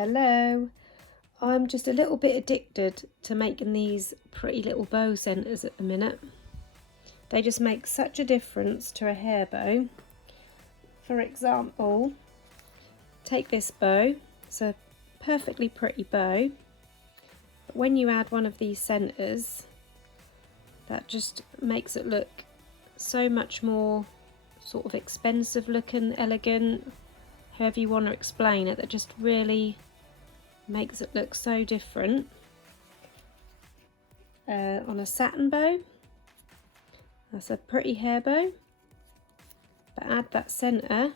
Hello, I'm just a little bit addicted to making these pretty little bow centres at the minute. They just make such a difference to a hair bow. For example, take this bow, it's a perfectly pretty bow, but when you add one of these centres, that just makes it look so much more sort of expensive looking, elegant, however you want to explain it, that just really makes it look so different. On a satin bow, that's a pretty hair bow, but add that centre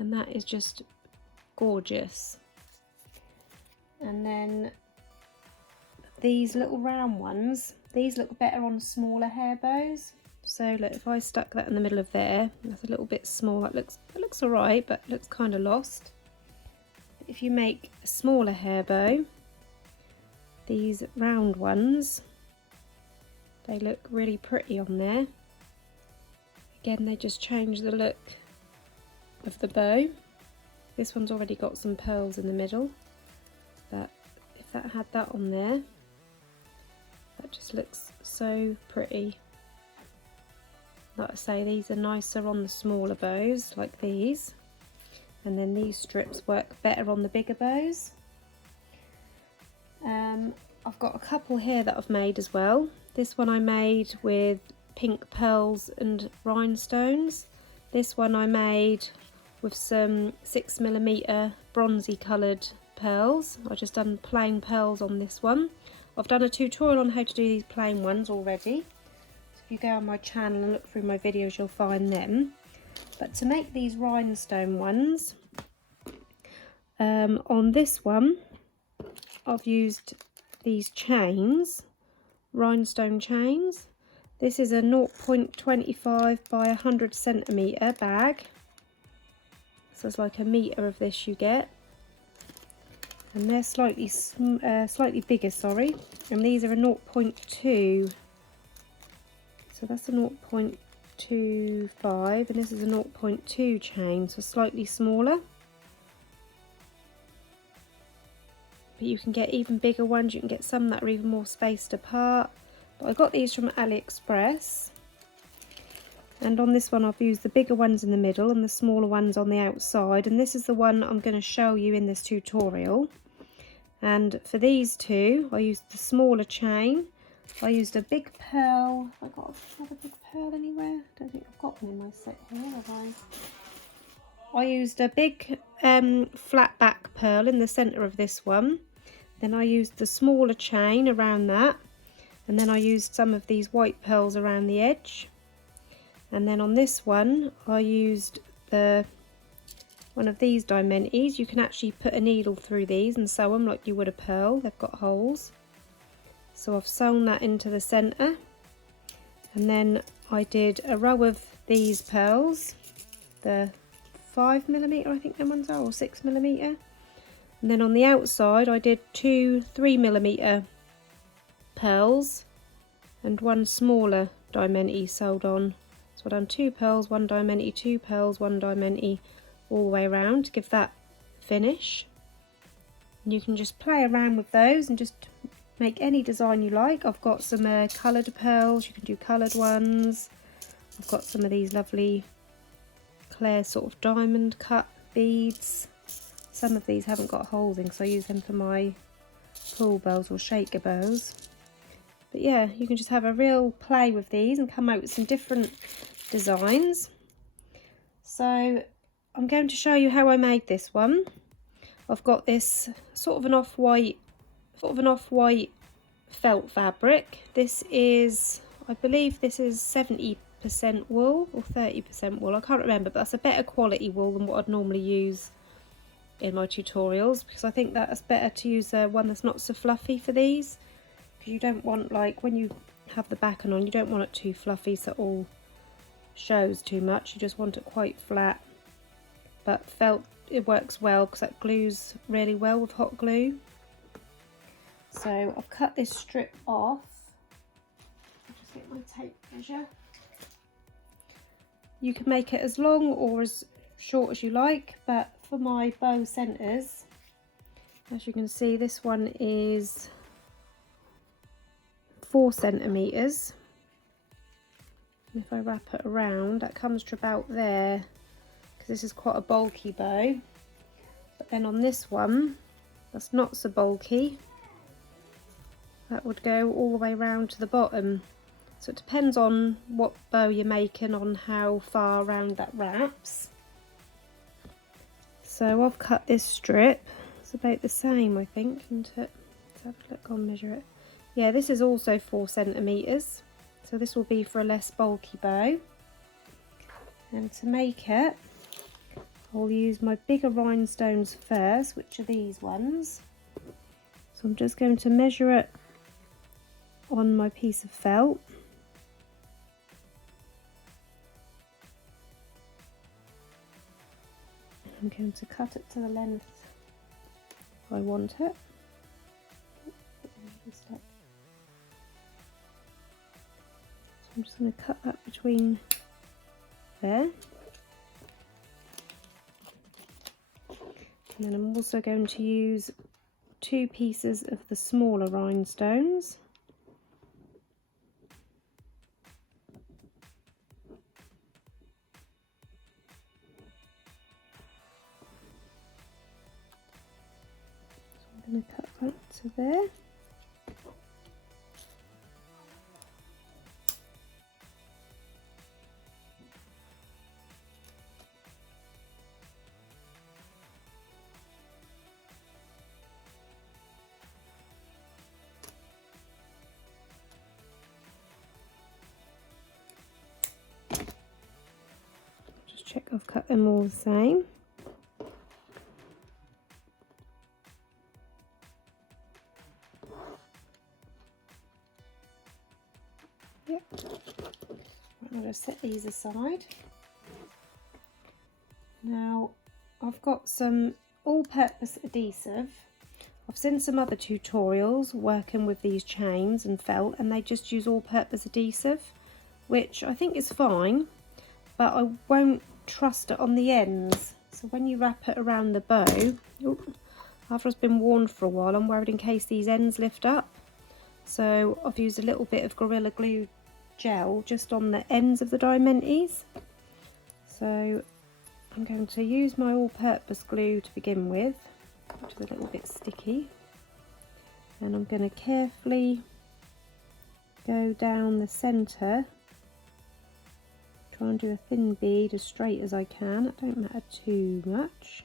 and that is just gorgeous. And then these little round ones, these look better on smaller hair bows. So look, if I stuck that in the middle of there, that's a little bit small. That looks alright, but looks kind of lost. If you make a smaller hair bow, these round ones, they look really pretty on there. Again, they just change the look of the bow. This one's already got some pearls in the middle, but if that had that on there, that just looks so pretty. Like I say, these are nicer on the smaller bows like these, and then these strips work better on the bigger bows. I've got a couple here that I've made as well. This one I made with pink pearls and rhinestones. This one I made with some 6mm bronzy coloured pearls. I've just done plain pearls on this one. I've done a tutorial on how to do these plain ones already. So if you go on my channel and look through my videos, you'll find them. But to make these rhinestone ones, on this one, I've used these chains, rhinestone chains. This is a 0.25 by 100cm bag. So it's like a metre of this you get. And they're slightly bigger, sorry. And these are a 0.2. So that's a 0.25 and this is a 0.2 chain, so slightly smaller. But you can get even bigger ones, you can get some that are even more spaced apart. But I got these from AliExpress. And on this one I've used the bigger ones in the middle and the smaller ones on the outside. And this is the one I'm going to show you in this tutorial. And for these two, I used the smaller chain. I used a big pearl. Have I got another big pearl anywhere? I don't think I've got one in my set here, have I used a big flat back pearl in the centre of this one. Then I used the smaller chain around that. And then I used some of these white pearls around the edge. And then on this one, I used one of these diamantes. You can actually put a needle through these and sew them like you would a pearl. They've got holes. So I've sewn that into the centre, and then I did a row of these pearls, the 5mm I think them ones are, or 6mm, and then on the outside I did two 3mm pearls and one smaller diamante sewed on. So I've done two pearls, one diamante, two pearls, one diamante, all the way around to give that finish. And you can just play around with those and just make any design you like. I've got some coloured pearls, you can do coloured ones. I've got some of these lovely clear sort of diamond cut beads. Some of these haven't got holes in because I use them for my pool bows or shaker bows. But yeah, you can just have a real play with these and come out with some different designs. So I'm going to show you how I made this one. I've got this sort of an off-white felt fabric. This is, I believe this is 70% wool or 30% wool, I can't remember, but that's a better quality wool than what I'd normally use in my tutorials, because I think that's better to use one that's not so fluffy for these, because you don't want, like when you have the backing on, you don't want it too fluffy so it all shows too much. You just want it quite flat. But felt, it works well because that glues really well with hot glue. So I've cut this strip off. I'll just get my tape measure. You can make it as long or as short as you like, but for my bow centres, As you can see, this one is 4 centimetres. And if I wrap it around, that comes to about there, because this is quite a bulky bow. But then on this one, that's not so bulky. That would go all the way around to the bottom. So it depends on what bow you're making on how far around that wraps. So I've cut this strip. It's about the same, I think, isn't it? Let's have a look, I'll measure it. Yeah, this is also 4 centimetres. So this will be for a less bulky bow. And to make it, I'll use my bigger rhinestones first, which are these ones. So I'm just going to measure it on my piece of felt. I'm going to cut it to the length I want it. So I'm just going to cut that between there. And then I'm also going to use 2 pieces of the smaller rhinestones. So I'm going to cut that to there. Check I've cut them all the same. Yep. I'm going to set these aside. Now I've got some all-purpose adhesive. I've seen some other tutorials working with these chains and felt, and they just use all-purpose adhesive, which I think is fine, but I won't trust it on the ends. So when you wrap it around the bow, after it's been worn for a while, I'm worried in case these ends lift up. So I've used a little bit of Gorilla Glue gel just on the ends of the diamantes. So I'm going to use my all-purpose glue to begin with, which is a little bit sticky, and I'm going to carefully go down the centre. Try and do a thin bead as straight as I can. It don't matter too much.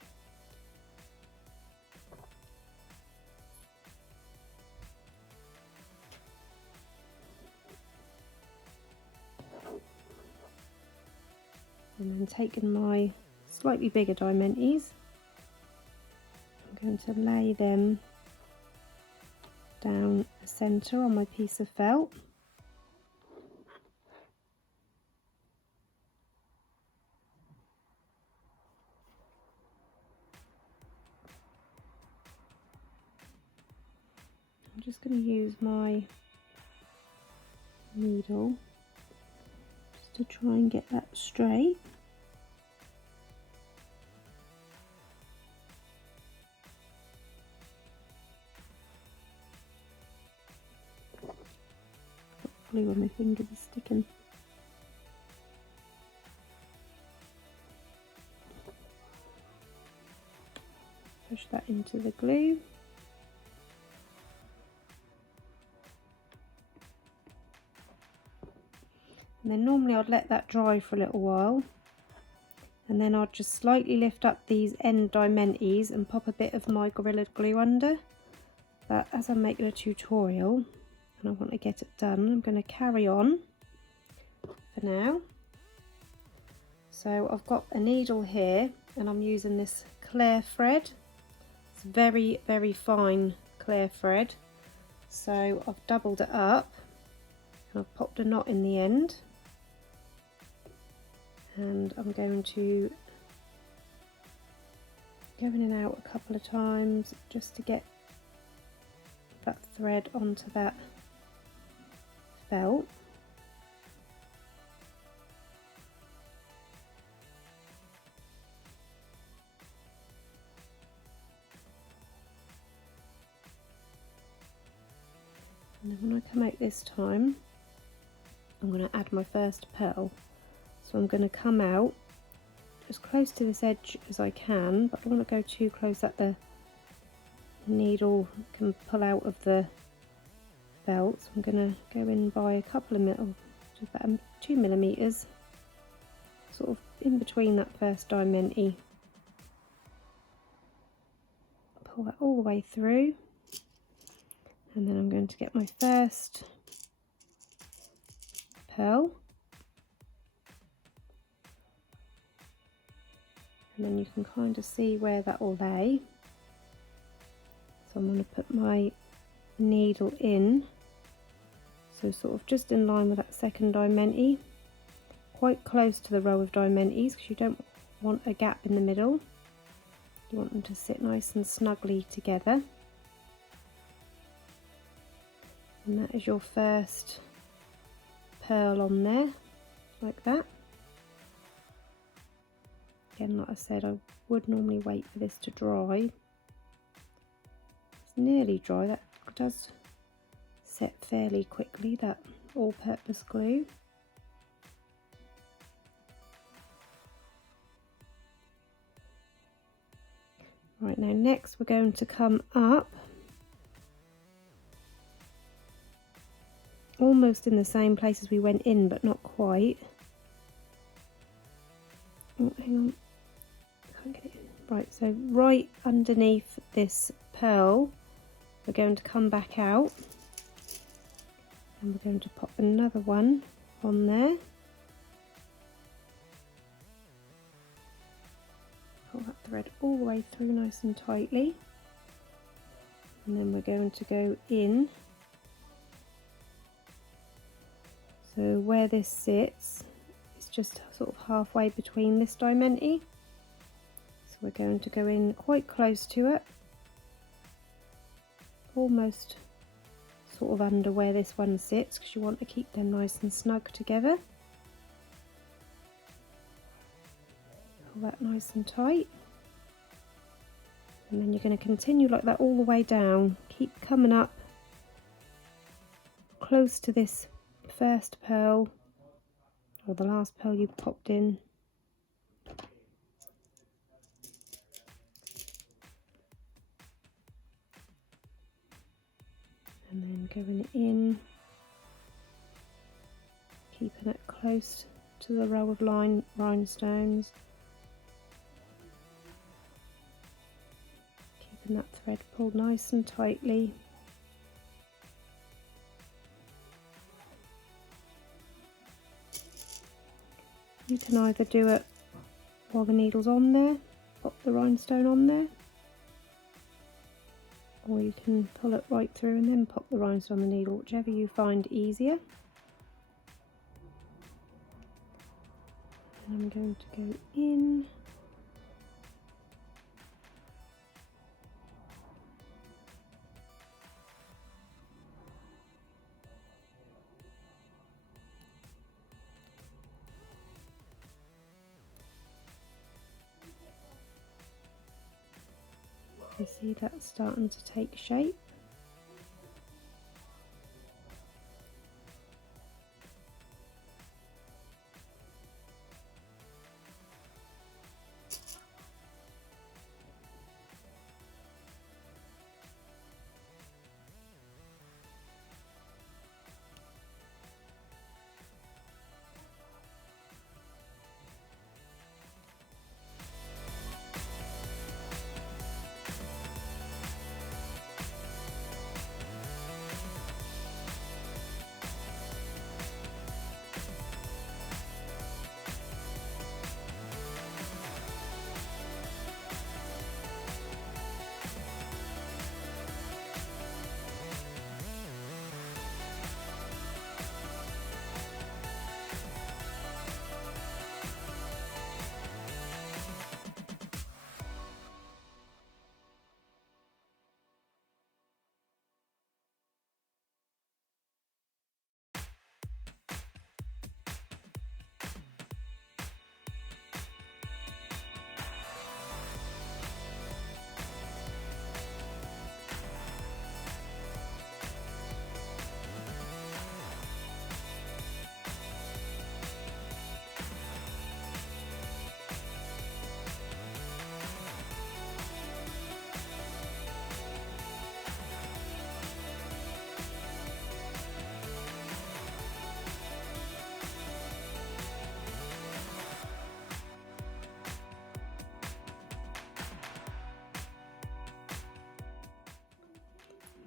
And then taking my slightly bigger diamantes, I'm going to lay them down the centre on my piece of felt. I'm just going to use my needle just to try and get that straight. Got glue on my fingers are sticking. Push that into the glue. And then normally I'd let that dry for a little while, and then I'd just slightly lift up these end diamantes and pop a bit of my Gorilla Glue under. But as I'm making a tutorial and I want to get it done, I'm going to carry on for now. So I've got a needle here and I'm using this clear thread. It's very, very fine clear thread. So I've doubled it up and I've popped a knot in the end. And I'm going to go in and out a couple of times just to get that thread onto that felt. And then when I come out this time, I'm going to add my first pearl. So I'm going to come out as close to this edge as I can, but I don't want to go too close that the needle can pull out of the belt. So I'm going to go in by a couple of about 2 millimeters, sort of in between that first diamante. Pull that all the way through, and then I'm going to get my first pearl, and then you can kind of see where that will lay. So I'm going to put my needle in, so sort of just in line with that second diamante, quite close to the row of diamantes, because you don't want a gap in the middle. You want them to sit nice and snugly together. And that is your first pearl on there, like that. Again, like I said, I would normally wait for this to dry. It's nearly dry. That does set fairly quickly, that all-purpose glue. Right, now next we're going to come up almost in the same place as we went in, but not quite. Oh, hang on, I can't get it in. Right, so right underneath this pearl we're going to come back out, and we're going to pop another one on there. Pull that thread all the way through nice and tightly, and then we're going to go in. So where this sits, it's just sort of halfway between this diamante. So we're going to go in quite close to it, almost sort of under where this one sits, because you want to keep them nice and snug together. Pull that nice and tight, and then you're going to continue like that all the way down. Keep coming up close to this first pearl, or the last pearl you popped in. And then going in, keeping it close to the row of rhinestones. Keeping that thread pulled nice and tightly. You can either do it while the needle's on there, pop the rhinestone on there, or you can pull it right through and then pop the rhinestone on the needle, whichever you find easier. And I'm going to go in. You see that's starting to take shape.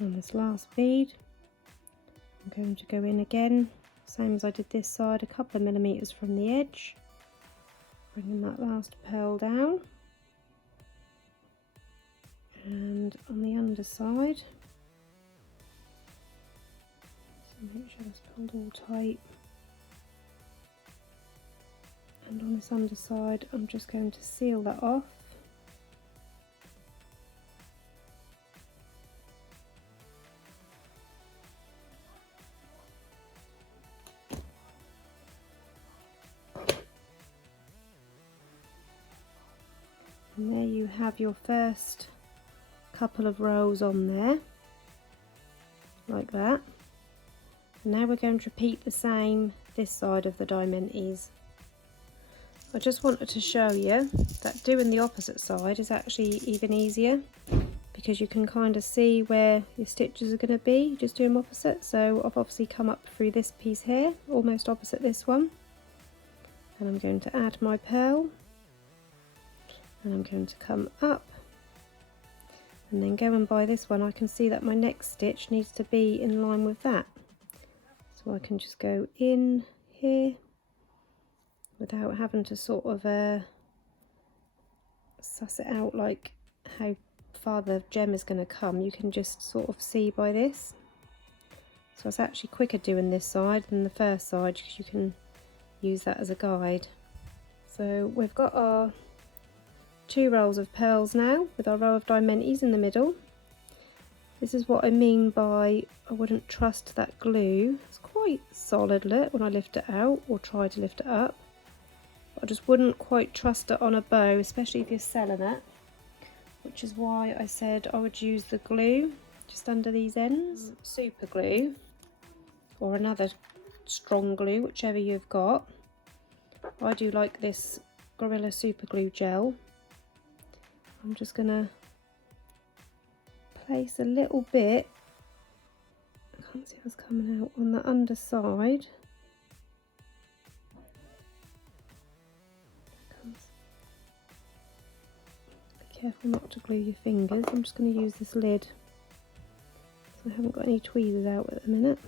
On this last bead, I'm going to go in again, same as I did this side, a couple of millimetres from the edge, bringing that last pearl down, and on the underside, so make sure that's pulled all tight, and on this underside I'm just going to seal that off. And there you have your first couple of rows on there, like that. And now we're going to repeat the same this side of the diamantes. I just wanted to show you that doing the opposite side is actually even easier, because you can kind of see where your stitches are going to be, just do them opposite. So I've obviously come up through this piece here, almost opposite this one, and I'm going to add my pearl, and I'm going to come up, and then going by this one I can see that my next stitch needs to be in line with that, so I can just go in here without having to sort of suss it out like how far the gem is going to come. You can just sort of see by this. So it's actually quicker doing this side than the first side, because you can use that as a guide. So we've got our 2 rows of pearls now with our row of diamantes in the middle. This is what I mean by I wouldn't trust that glue. It's quite solid, look, when I lift it out or try to lift it up. I just wouldn't quite trust it on a bow, especially if you're selling it, which is why I said I would use the glue just under these ends. Super glue or another strong glue, whichever you've got. I do like this Gorilla Super Glue Gel. I'm just going to place a little bit, I can't see what's coming out, on the underside. Be careful not to glue your fingers. I'm just going to use this lid, so I haven't got any tweezers out at the minute.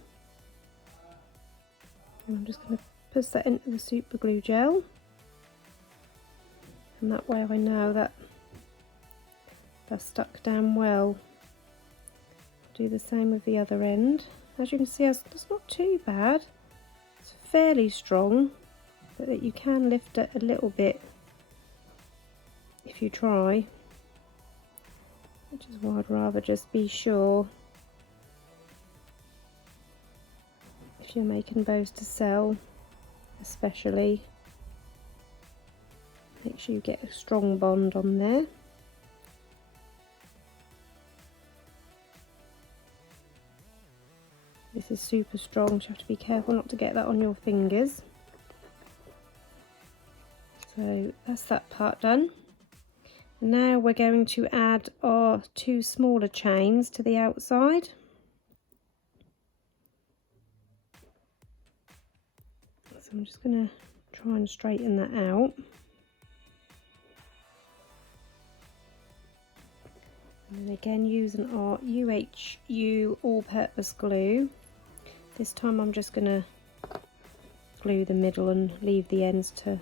And I'm just going to push that into the super glue gel, and that way I know that that's stuck down well. I'll do the same with the other end. As you can see, it's not too bad. It's fairly strong, but that you can lift it a little bit if you try, which is why I'd rather just be sure. If you're making bows to sell, especially, make sure you get a strong bond on there. This is super strong, so you have to be careful not to get that on your fingers. So that's that part done. And now we're going to add our 2 smaller chains to the outside. So I'm just going to try and straighten that out. And then again, using our UHU all-purpose glue. This time I'm just going to glue the middle and leave the ends to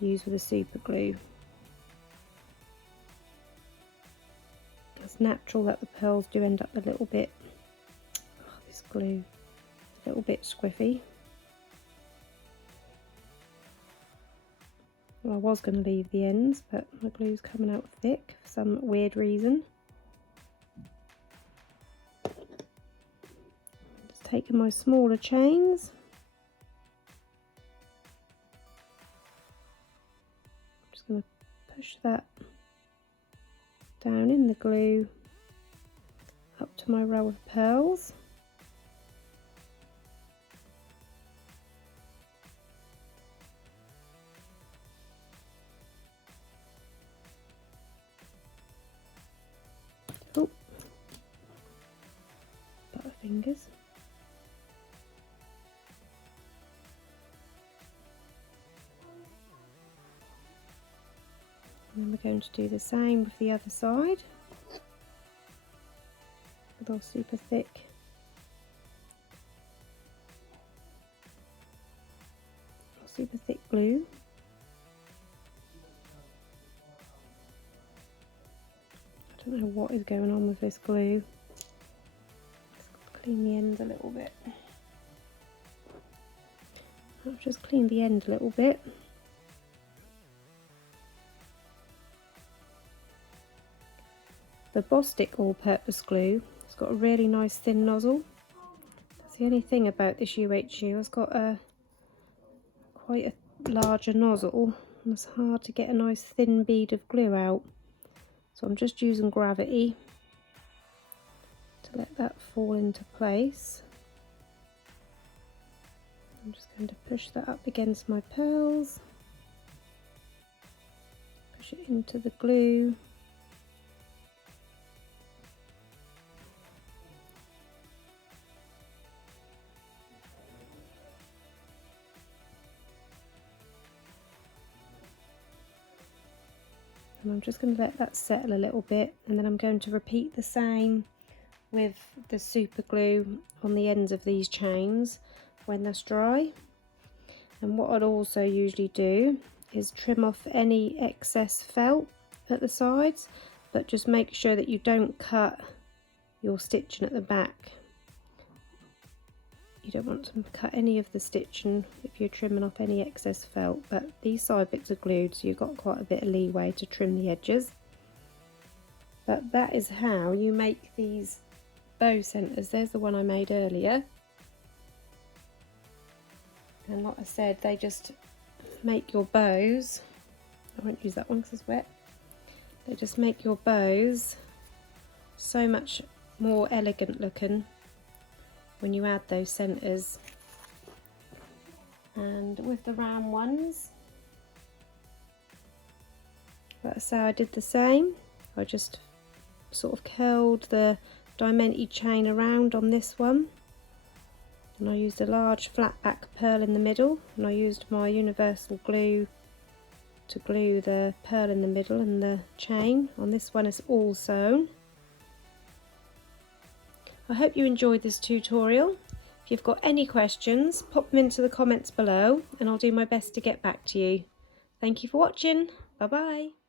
use with the super glue. It's natural that the pearls do end up a little bit, this glue, a little bit squiffy. Well, I was going to leave the ends, but my glue's coming out thick for some weird reason. Just taking my smaller chains. I'm just going to push that down in the glue up to my row of pearls. Oh, butterfingers. And then we're going to do the same with the other side. with our super thick glue. I don't know what is going on with this glue. Let's clean the ends a little bit. I've just cleaned the end a little bit. The BowTutuful all-purpose glue, it's got a really nice thin nozzle. That's the only thing about this UHU, it's got quite a larger nozzle and it's hard to get a nice thin bead of glue out. So I'm just using gravity to let that fall into place. I'm just going to push that up against my pearls, push it into the glue. And I'm just going to let that settle a little bit, and then I'm going to repeat the same with the super glue on the ends of these chains when that's dry. And what I'd also usually do is trim off any excess felt at the sides, but just make sure that you don't cut your stitching at the back. You don't want to cut any of the stitching if you're trimming off any excess felt, but these side bits are glued, so you've got quite a bit of leeway to trim the edges. But that is how you make these bow centres. There's the one I made earlier, and like I said, they just make your bows, I won't use that one because it's wet, they just make your bows so much more elegant looking when you add those centres. And with the round ones, that's how I did the same. I just sort of curled the diamante chain around on this one, and I used a large flat back pearl in the middle, and I used my universal glue to glue the pearl in the middle and the chain. On this one it's all sewn. I hope you enjoyed this tutorial. If you've got any questions, pop them into the comments below and I'll do my best to get back to you. Thank you for watching. Bye bye.